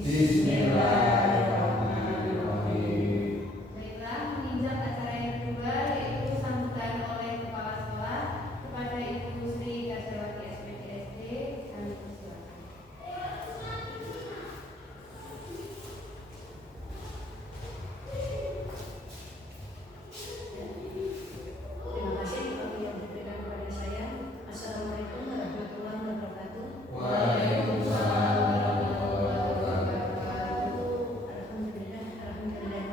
Bismillahirrahmanirrahim. Baiklah, menginjak acara yang kedua yaitu sambutan oleh kepala sekolah kepada Ibu Sri Kasyawati SPDSD. Kami persilakan. Terima kasih waktu yang diberikan kepada saya. Assalamualaikum warahmatullahi wabarakatuh. Waalaikumsalam warahmatullahi wabarakatuh. Alhamdulillah, rabbil alamin.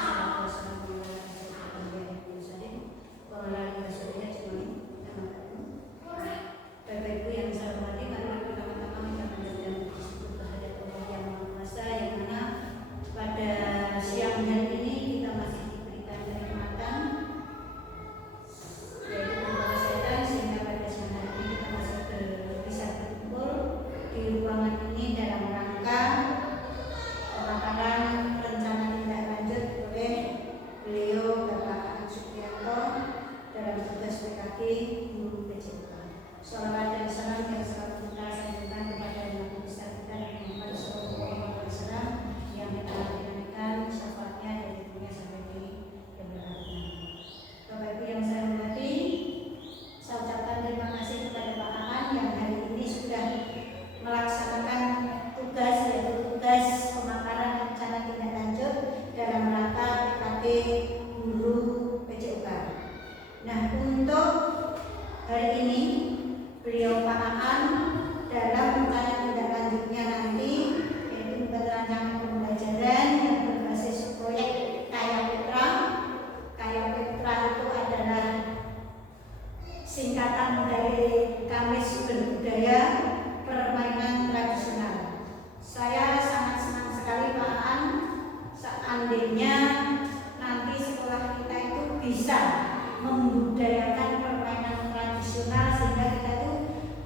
Wassalatu wassalamu ala asyrofil anbiya'i wal mursalin wa ala alihi washabihi ajmain. Bapak Ibu yang saya hormati, mari pertama-tama mengucapkan dan bersyukur kehadirat Allah yang Maha Kuasa, yang mana pada siang hari ini kita masih diberikan kenikmatan yaitu protokol kesehatan, sehingga pada siang hari ini kita masih bisa berkumpul di ruangan ini dalam rangka pemaparan rencana tindak lanjut oleh beliau Bapak Agus Supriyanto dalam tugas PKG Guru PJK. Shalawat dan salam yang selalu kita sampaikan kepada Nabi besar kita Muhammad SAW yang kita nantikan syafaatnya dari dunia sampai di akhirat nanti. Bapak Ibu yang saya hormati, saya ucapkan terima kasih kepada Pak Aman yang hari ini sudah melaksanakan tugas, yaitu tugas pemaparan rencana tindak lanjut dalam rangka PKG Guru PJK. Nah, untuk hari ini beliau Pak Aan dalam rencana tindak lanjutnya nanti yaitu membuat rancangan pembelajaran yang berbasis proyek Kaya Putra. Kaya Putra itu adalah singkatan dari Kamis Berbudaya Permainan Tradisional. Saya sangat senang sekali Pak Aan seandainya nanti sekolah kita itu bisa membudayakan permainan tradisional sehingga kita itu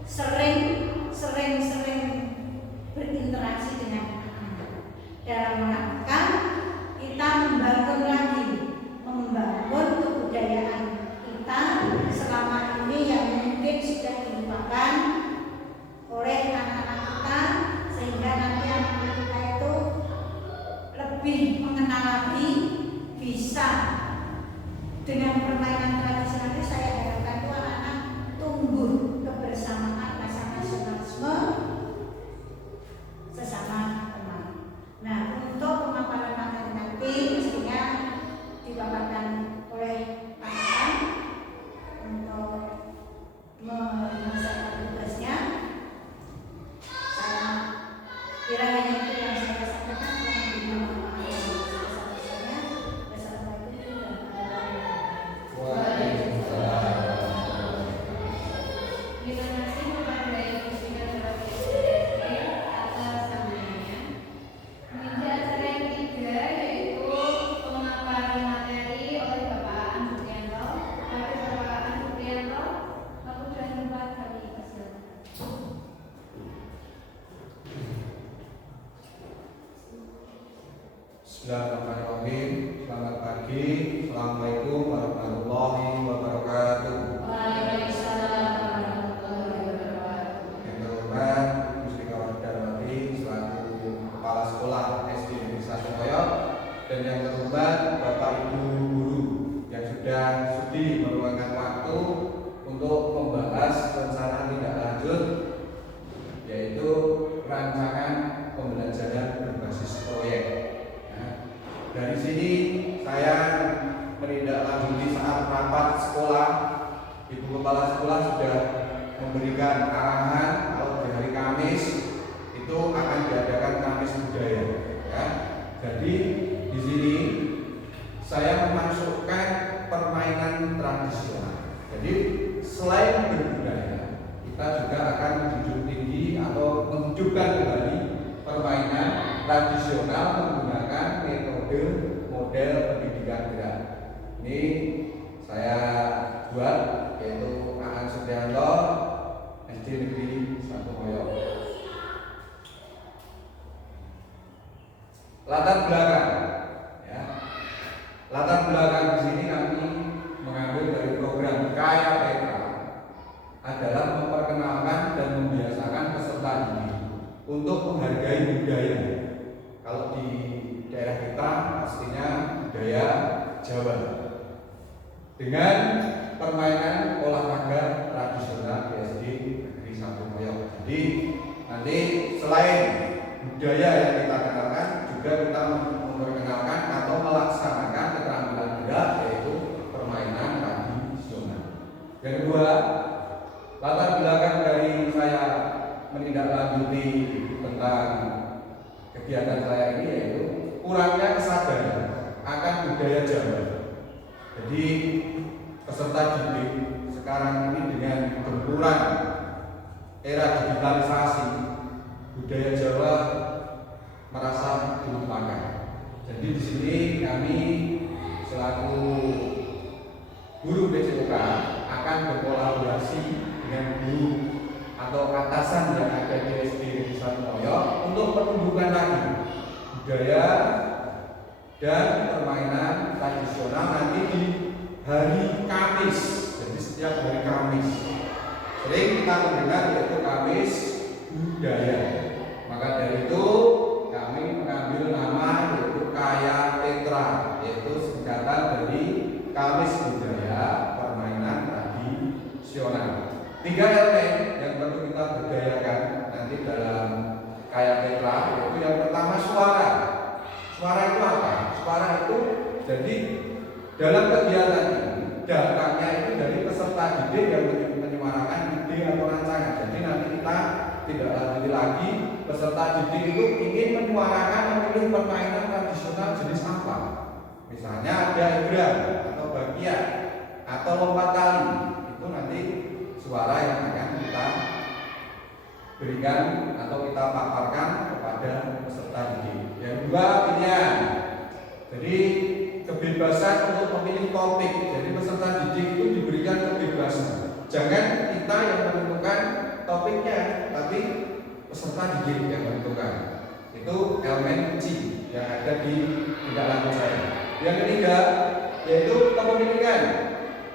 sering berinteraksi dengan anak-anak dalam rangka kita membangun kebudayaan kita selama ini yang mungkin sudah dilupakan oleh anak-anak kita, sehingga nanti anak-anak kita itu lebih mengenal lagi, bisa dengan permainan tradisional itu. Saya harapkan itu anak-anak tumbuh kebersamaan, rasa nasionalisme sesama teman. Nah, untuk pemaparan materi nanti mestinya dipaparkan oleh Pak An untuk menyelesaikan tugasnya. Saya kira hanya itu yang saya sampaikan. Terima kasih kepada Ibu Sri Kasyawati SPDSD atas sambutannya. Menginjak acara yang ketiga yaitu pemaparan materi oleh Bapak Aan Supriyanto. Kepada Bapak Aan Supriyanto, waktu dan tempat kami persilakan. Bismillahirrahmanirrahim. Selamat pagi. Assalamualaikum warahmatullahi wabarakatuh. Waalaikumsalam warahmatullahi wabarakatuh. Yang terhormat Ibu Sri Kasyawati selaku Kepala Sekolah SD Negeri 1 Koyok, dan yang terhormat Bapak Ibu Guru yang sudah sudi meluangkan waktu untuk membahas rencana tindak lanjut yaitu rancangan pembelajaran berbasis proyek. Dari sini saya menindaklanjuti saat rapat sekolah, Ibu Kepala Sekolah sudah memberikan arahan kalau di hari Kamis itu akan diadakan Kamis Budaya. Ya. Jadi di sini saya memasukkan permainan tradisional. Jadi selain berbudaya, kita juga akan menjunjung tinggi atau menghidupkan kembali permainan tradisional menggunakan metode model pendidikan gerak. Ini saya buat yaitu Aan Supriyanto SD Negeri 1 Koyok. Latar belakang, ya. Latar belakang di sini kami mengambil dari program Kaya Putra adalah memperkenalkan dan membiasakan peserta didik untuk menghargai budaya. Kalau di daerah kita pastinya budaya Jawa dengan permainan olahraga tradisional BSD Negeri Sambung. Jadi nanti selain budaya yang kita kenalkan, juga kita memperkenalkan atau melaksanakan keterampilan gerak, yaitu permainan tradisional. Yang kedua, latar belakang dari saya menindaklanjuti tentang kegiatan saya ini yaitu kurangnya kesadaran akan budaya Jawa. Jadi peserta didik sekarang ini dengan benturan era digitalisasi, budaya Jawa merasa dilupakan. Jadi di sini kami selaku guru PJOK akan berkolaborasi dengan guru atau atasan yang ada di SD Negeri Sambung untuk menumbuhkan lagi budaya dan permainan tradisional nanti di hari Kamis. Jadi setiap hari Kamis sering kita mendengar yaitu Kamis budaya. Maka dari itu kami mengambil nama yaitu Kaya Tetra, yaitu singkatan dari Kamis budaya permainan tradisional. 3 elemen yang perlu kita berdayakan nanti dalam Kaya Tetra, yaitu yang pertama suara. Suara itu apa? Suara itu jadi dalam kegiatan ini datangnya itu dari peserta didik yang menyuarakan ide atau rancangan. Jadi nanti kita tidak lanjuti lagi, peserta didik itu ingin menyuarakan memilih permainan tradisional jenis apa. Misalnya ada drum atau bagian atau lompat tali, itu nanti suara yang akan kita berikan atau kita paparkan kepada peserta didik. Yang kedua, pilihan. Jadi kebebasan untuk memilih topik. Jadi peserta didik itu diberikan kebebasan. Jangan kita yang menentukan topiknya, tapi peserta didik yang menentukan. Itu elemen kunci yang ada di tindak lanjut saya. Yang ketiga yaitu kepemilikan.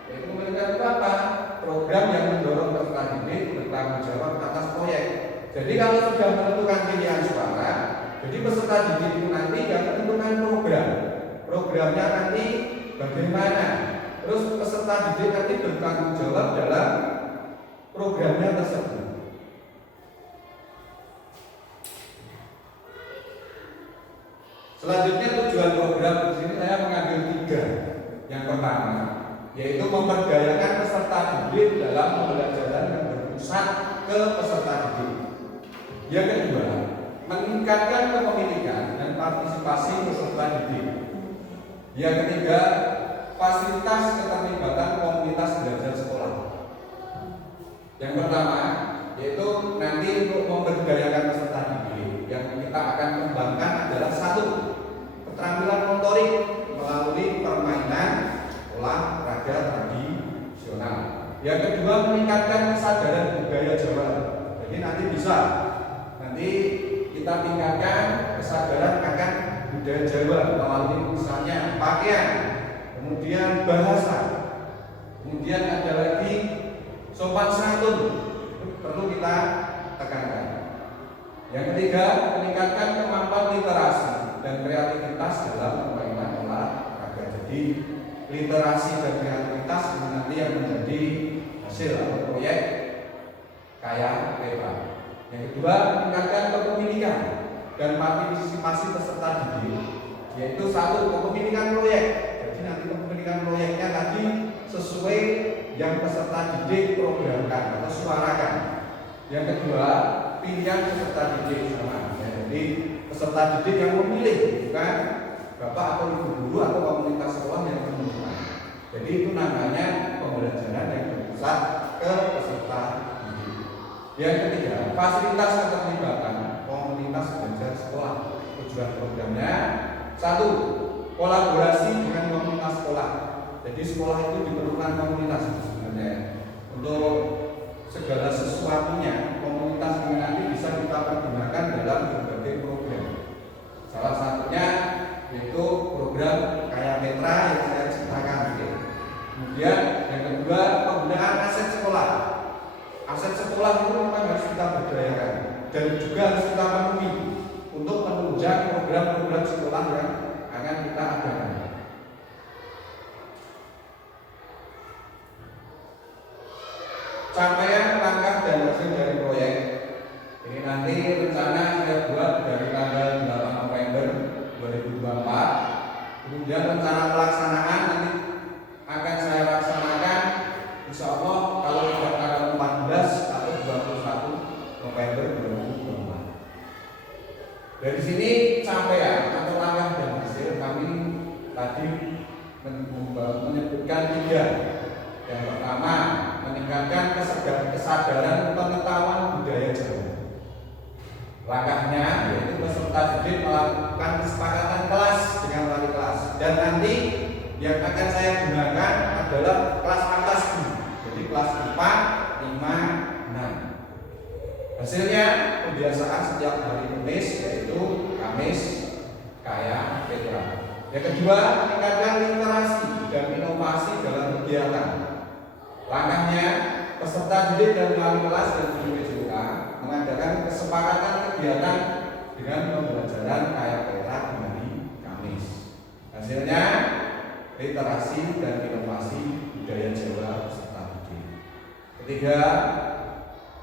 Yaitu kepemilikan itu apa? Program yang mendorong peserta didik bertanggung jawab atas proyek. Jadi kalau sudah menentukan pilihan suara, jadi peserta didik itu nanti yang menentukan program. Programnya nanti bagaimana? Terus peserta didik nanti bertanggung jawab dalam programnya tersebut. Selanjutnya tujuan program di sini saya mengambil 3. Yang pertama yaitu memberdayakan peserta didik dalam pembelajaran yang berpusat ke peserta didik. Yang kedua, meningkatkan kepemilikan dan partisipasi peserta didik. Yang ketiga, fasilitas keterlibatan komunitas belajar sekolah. Yang pertama yaitu nanti untuk memberdayakan peserta didik yang kita akan kembangkan adalah 1. Keterampilan motorik melalui permainan olahraga tradisional. Yang kedua, meningkatkan kesadaran budaya Jawa. Jadi nanti bisa kita tingkatkan kesadaran akan budaya Jawa melalui misalnya pakaian, kemudian bahasa, kemudian ada lagi sopan santun, itu perlu kita tekankan. Yang ketiga, meningkatkan kemampuan literasi dan kreativitas dalam permainan olahraga. Jadi literasi dan kreativitas ini nanti yang menjadi hasil atau proyek Kaya Tetra. Yang kedua, meningkatkan kepemilikan dan partisipasi peserta didik, yaitu 1. Kepemilikan proyek. Jadi nanti kepemilikan proyeknya tadi sesuai yang peserta didik programkan atau suarakan. Yang kedua, pilihan peserta didik sama. Ya, jadi peserta didik yang memilih, bukan bapak atau ibu guru atau komunitas sekolah yang menentukan. Jadi itu namanya pembelajaran yang berpusat ke peserta didik. Yang ketiga, fasilitas keterlibatan komunitas belajar sekolah. Tujuan programnya 1. Kolaborasi dengan komunitas sekolah. Jadi sekolah itu diperlukan komunitas sebenarnya untuk segala sesuatunya. Komunitas ini nanti bisa kita pergunakan dalam berbagai program. Salah satunya yaitu program Kaya Tetra yang saya ceritakan. Kemudian yang kedua, penggunaan aset sekolah. Aset sekolah itu memang harus kita berdayakan. dan juga harus kita penuhi untuk menunjang program-program sekolah yang akan kita adakan. Capaian langkah dan hasil dari proyek ini nanti rencana saya buat dari tanggal 8 November 2024. Kemudian rencana pelaksanaan nanti akan saya laksanakan insya Allah kalau tidak tanggal 14 atau 21 November 2024. Dari sini capaian atau langkah dan hasil kami tadi menyebutkan 3. Yang pertama, meningkatkan kesadaran pengetahuan budaya Jawa. Langkahnya yaitu peserta didik melakukan kesepakatan kelas dengan wali kelas, dan nanti yang akan saya gunakan adalah kelas atas Bu. Jadi kelas 4, 5, 6. Hasilnya pembiasaan setiap hari Kamis, yaitu Kamis Kaya Petra. Yang kedua, meningkatkan literasi dan inovasi dalam kegiatan. Langkahnya, peserta didik dan wali kelas dan guru PJOK mengadakan kesepakatan kegiatan dengan pembelajaran Kaya Petra di hari Kamis. Hasilnya, literasi dan inovasi budaya Jawa peserta didik. Ketiga,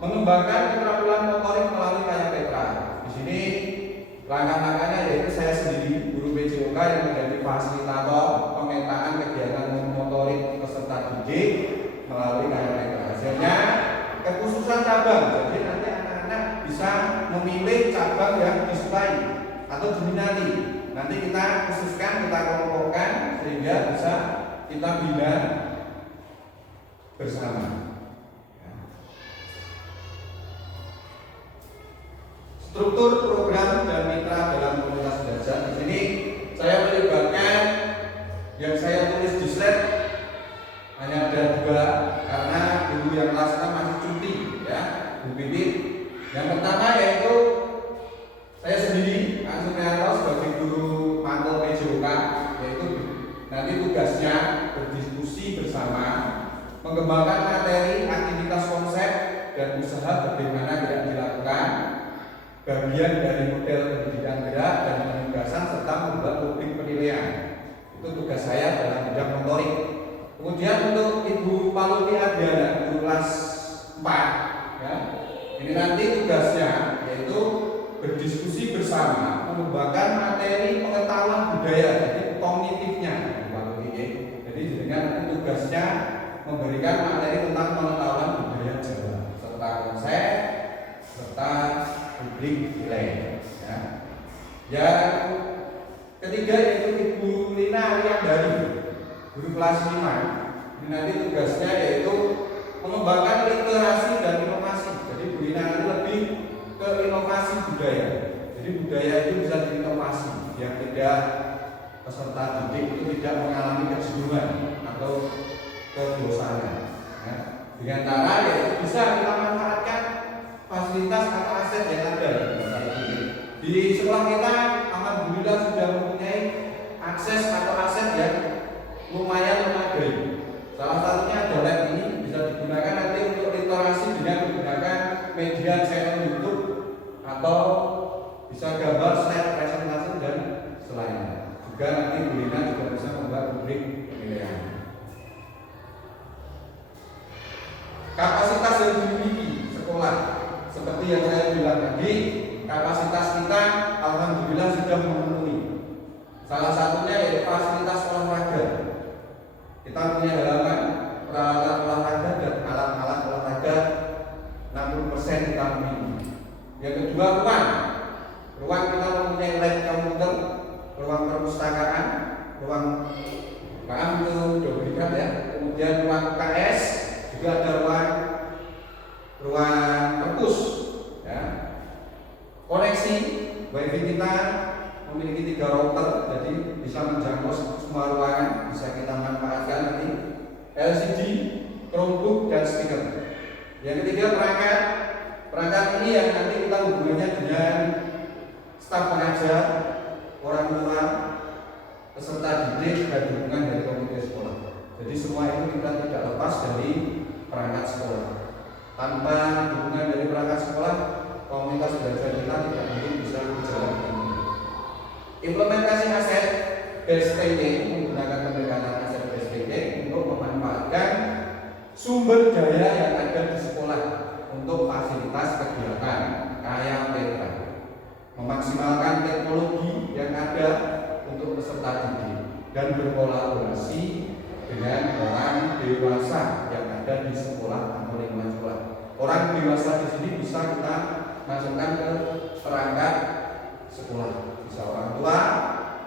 mengembangkan keterampilan motorik melalui Kaya Petra. Di sini langkah-langkahnya yaitu saya sendiri, guru PJOK yang menjadi fasilitator pemetaan kegiatan motorik peserta didik melalui Kaya Petra. Hasilnya kekhususan cabang. Jadi nanti anak-anak bisa memilih cabang yang disukai atau diminati. Nanti kita khususkan, kita kelompokkan sehingga bisa kita bina bersama. Struktur program dan mitra dalam komunitas belajar. Di sini saya melibatkan yang saya tulis di slide hanya ada 2 karena guru yang kelas 6 masih cuti, ya, Bu Bibit. Yang pertama yaitu saya sendiri, Kang Supriyanto sebagai guru mangkul PJOK, yaitu nanti tugasnya berdiskusi bersama, mengembangkan materi, aktivitas konsep dan usaha bagaimana tidak dilakukan, bagian dari model pendidikan gerak dan penugasan serta membuat rubrik penilaian. Itu tugas saya dalam bidang motorik. Kemudian untuk Ibu Palumi Adriana, guru kelas 4, ya, ini nanti tugasnya yaitu berdiskusi bersama, mengembangkan materi pengetahuan budaya, jadi kognitifnya, Ibu Palumi. Jadi dengan tugasnya memberikan materi tentang pengetahuan budaya Jawa serta konsep serta rubrik nilai. Ya. Yang ketiga yaitu Ibu Lina Aliandari, guru kelas 5. Ini nanti tugasnya yaitu mengembangkan literasi dan inovasi. Jadi Bu Lina nanti lebih ke inovasi budaya. Jadi budaya itu bisa diinovasi, yang tidak peserta didik itu tidak mengalami kejenuhan atau kebosanan. Ya. Dengan cara yaitu bisa kita manfaatkan fasilitas atau aset yang ada di sekolah kita. Alhamdulillah sudah mempunyai akses atau aset yang lumayan memadai. Salah satunya ada lab ini, bisa digunakan nanti untuk literasi dengan menggunakan media channel YouTube atau bisa gambar, slide, presentasi dan selainnya. Juga nanti Bu Lina juga bisa membuat rubrik penilaian. Kapasitas yang dimiliki sekolah, seperti yang saya bilang tadi, kapasitas kita alhamdulillah sudah memenuhi. Salah satunya yaitu fasilitas olahraga. Kita punya halaman peralatan olahraga dan alat-alat olahraga 60% kita memiliki. Yang kedua, ruang kita mempunyai lab komputer, ruang perpustakaan, ruang itu doberikan, ya. Kemudian ruang UKS, juga ada ruang perpus, ya. Koneksi WiFi kita memiliki 3 router, jadi bisa menjangkau semua ruangan, bisa kita manfaatkan nanti. LCD, Chromebook dan speaker. Yang ketiga, perangkat ini yang nanti kita hubungannya dengan staf pengajar, orang tua, peserta didik dan dukungan dari komite sekolah. Jadi semua itu kita tidak lepas dari perangkat sekolah. Tanpa dukungan dari perangkat sekolah, komunitas Implementasi aset based thinking menggunakan pendekatan aset based thinking untuk memanfaatkan sumber daya yang ada di sekolah untuk fasilitas kegiatan kaya petra, memaksimalkan teknologi yang ada untuk peserta didik dan berkolaborasi dengan orang dewasa yang ada di sekolah atau lingkungan sekolah. Orang dewasa di sini bisa kita masukkan ke perangkat sekolah, bisa orang tua,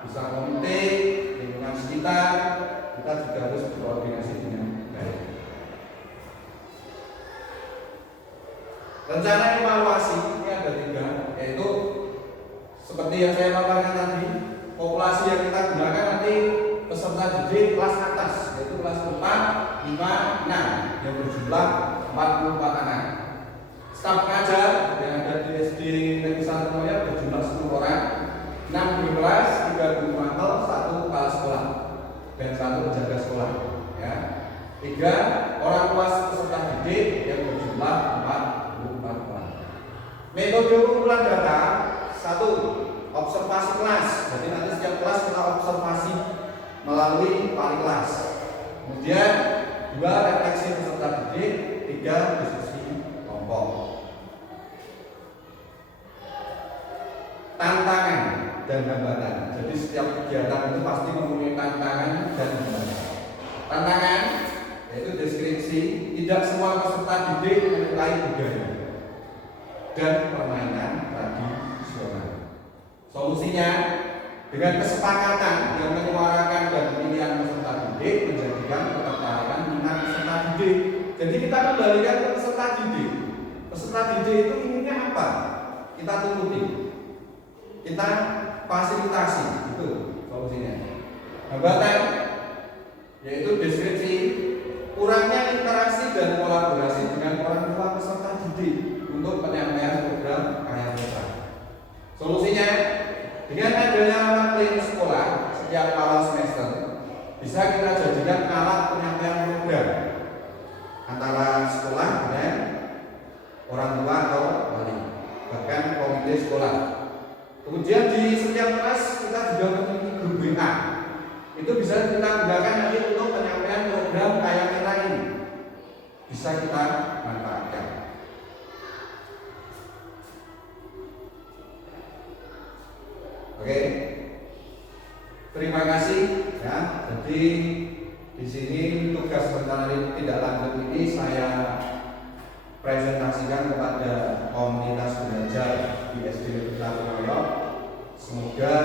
bisa komite, lingkungan sekitar. Kita juga harus berkoordinasi dengan baik. Rencana evaluasi ini ada 3, yaitu seperti yang saya paparkan tadi, populasi yang kita gunakan nanti peserta didik kelas atas, yaitu kelas 4, 5, 6 yang berjumlah 44 anak. Staf pengajar yang ada di SD Negeri Santomoyo berjumlah 10 orang, 6 guru kelas, 3 guru mantau, 1 kepala sekolah dan 1 penjaga sekolah. Ya. 3 orang tua peserta didik yang berjumlah 44 orang. Metode pengumpulan data 1. Observasi kelas. Jadi nanti setiap kelas kita observasi melalui wali kelas. Kemudian 2 refleksi peserta didik, 3 diskusi kelompok. Tantangan dan hambatan. Jadi setiap kegiatan itu pasti mempunyai tantangan dan hambatan. Tantangan yaitu deskripsi, tidak semua peserta didik menyukai budaya dan permainan tradisional. Solusinya dengan kesepakatan yang menyuarakan dan pilihan peserta didik menjadikan ketertarikan minat peserta didik. Jadi kita kembalikan ke peserta didik. Peserta didik itu inginnya apa? Kita turuti, kita fasilitasi, itu solusinya. Hambatan yaitu deskripsi, kurangnya interaksi dan kolaborasi dengan orang tua peserta didik untuk penyampaian program kaya petra. Solusinya dengan adanya materi sekolah setiap awal semester bisa kita jadikan alat penyampaian program antara sekolah dan orang tua atau wali, bahkan komite sekolah. Kemudian di setiap kelas kita juga memiliki grup WA. Itu bisa kita gunakan nanti untuk penyampaian program kaya petra ini. Bisa kita manfaatkan. Oke. Terima kasih ya. Jadi di sini tugas sementara tidak lanjut ini saya presentasikan kepada komunitas belajar di SD Negeri Santomoyo. Semoga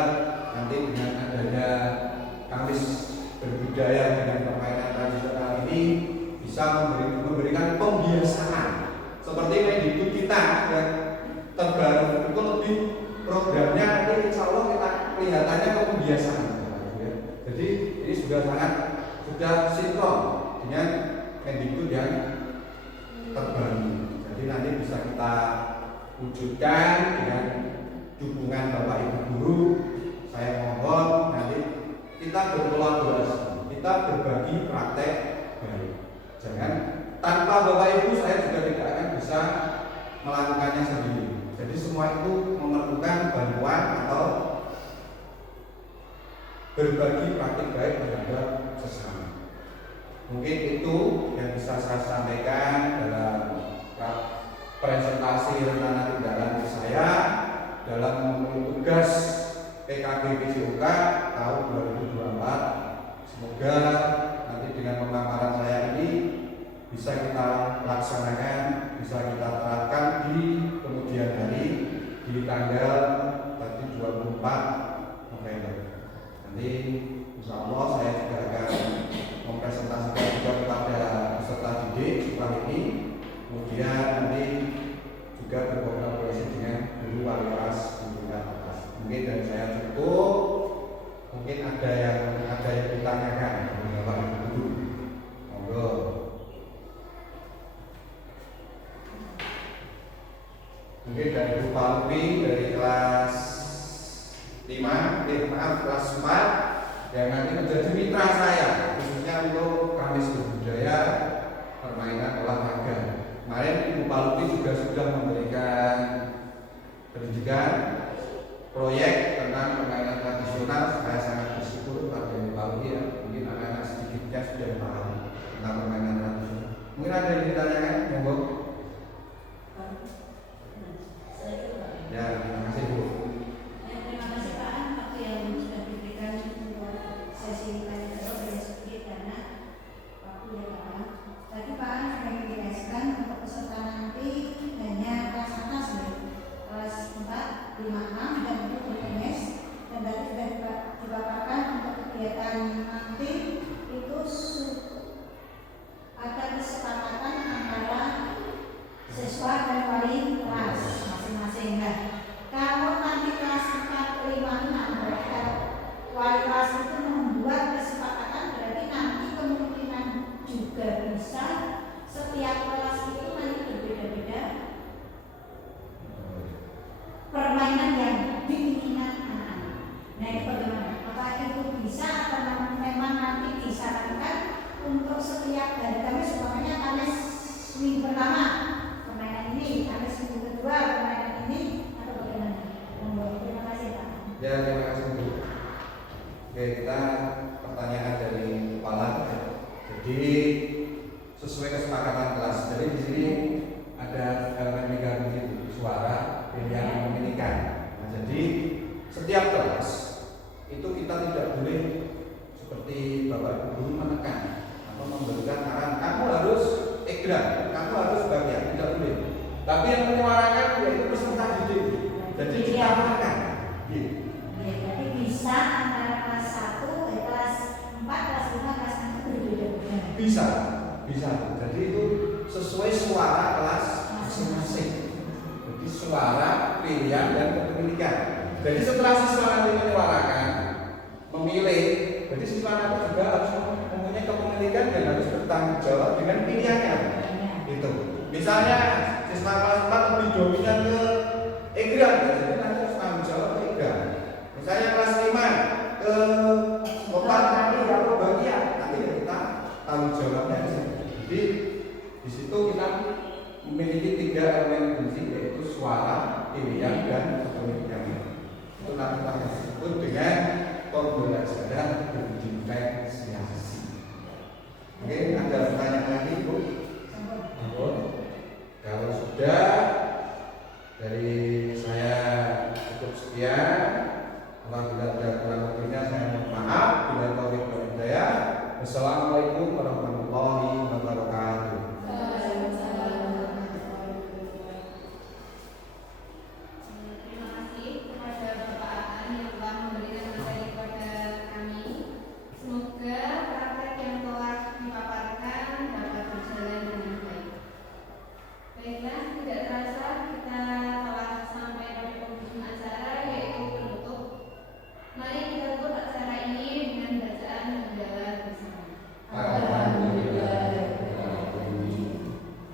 nanti dengan adanya Kamis berbudaya dengan permainan tradisional ini bisa memberikan pembiasaan seperti Mendikbud kita yang terbaru itu lebih programnya nanti insya Allah kita kelihatannya pembiasaan. Jadi ini sudah sinkron dengan Mendikbud yang terbaru. Jadi nanti bisa kita wujudkan dengan dukungan Bapak Ibu guru. Saya mohon nanti kita berkolaborasi, kita berbagi praktek baik. Jangan tanpa Bapak Ibu saya juga tidak akan bisa melakukannya sendiri. Jadi semua itu memerlukan bantuan atau berbagi praktik baik terhadap sesama. Mungkin itu yang bisa saya sampaikan dalam presentasi rencana tindak lanjut saya dalam memenuhi tugas PKG PJOK tahun 2024. Semoga nanti dengan pemaparan saya ini bisa kita laksanakan, bisa kita terapkan di kemudian hari di tanggal 24 November. Nanti insya Allah saya juga akan mempresentasikan juga kepada peserta didik setelah ini. Kemudian nanti juga berkolaborasi dengan guru wali kelas di tingkat atas. Mungkin dari saya cukup. Mungkin ada yang ditanyakan dari Bapak Ibu guru. Monggo. Mungkin dari Bu Palmi dari kelas 5, kelas 4 yang nanti menjadi mitra saya khususnya untuk Kamis Berbudaya permainan olahraga. Kemarin Ibu Palmi juga sudah memberikan pendidikan proyek tentang permainan tradisional emosional. Saya sangat bersyukur pada Ibu Pauli ya, mungkin anak-anak sedikitnya sudah paham tentang permainan tradisional. Mungkin ada yang ditanyakan, monggo. Ya, terima kasih Bu. Terima kasih Pak, waktu yang sudah diberikan untuk sesi tanya jawab sedikit karena waktu yang lama. Tadi Pak sudah menjelaskan untuk peserta nanti hanya kelas atas ya, kelas 4, 5, 6 dan itu berkemes. Dan tadi sudah dipaparkan untuk kegiatan nanti itu ada kesepakatan antara siswa dan wali kelas masing-masing. Nah, kalau nanti kelas 4, 5, 6 mereka wali kelas itu membuat kesepakatan, berarti nanti kemungkinan juga bisa setiap kelas itu nanti berbeda-beda permainan yang diinginkan anak-anak. Nah, itu bagaimana? Apakah itu bisa atau memang nanti disarankan untuk setiap dari Kamis, umpamanya Kamis minggu pertama permainan ini, Kamis minggu kedua permainan ini, atau bagaimana? Terima kasih Pak. Ya, terima kasih Bu. Oke, kita pertanyaan dari kepala. Jadi sesuai kesepakatan kelas. Jadi di sini ada elemen mekanisme suara yang memilihkan. Nah, jadi setiap kelas itu kita tidak boleh seperti Bapak Ibu guru menekan atau memberikan arahan kamu harus ekran, kamu harus bagian, tidak boleh. Tapi yang menyuarakan yaitu peserta didik. Jadi kita menekan. Jadi bisa antara kelas 1, kelas 4, kelas 5, kelas 6 itu berbeda-beda. Bisa. Jadi itu sesuai suara kelas masing-masing. Jadi suara, pilihan dan kepemilikan. Jadi setelah siswa nanti menyuarakan, memilih, jadi siswa nanti juga harus mempunyai kepemilikan dan harus bertanggung jawab dengan pilihannya. Itu. Misalnya siswa kelas 4 lebih dominan ke ekran, jadi nanti harus tanggung jawab ke ekran. Misalnya kelas 5 ke lokal nanti atau bagian, nanti kita tanggung jawabnya di situ. Jadi di situ kita memiliki 3 elemen kunci, yaitu suara, pilihan dan kepemilikan. Itu nanti kita sebut dengan pembelajaran berdiferensiasi. Oke, ada pertanyaan lagi Bu?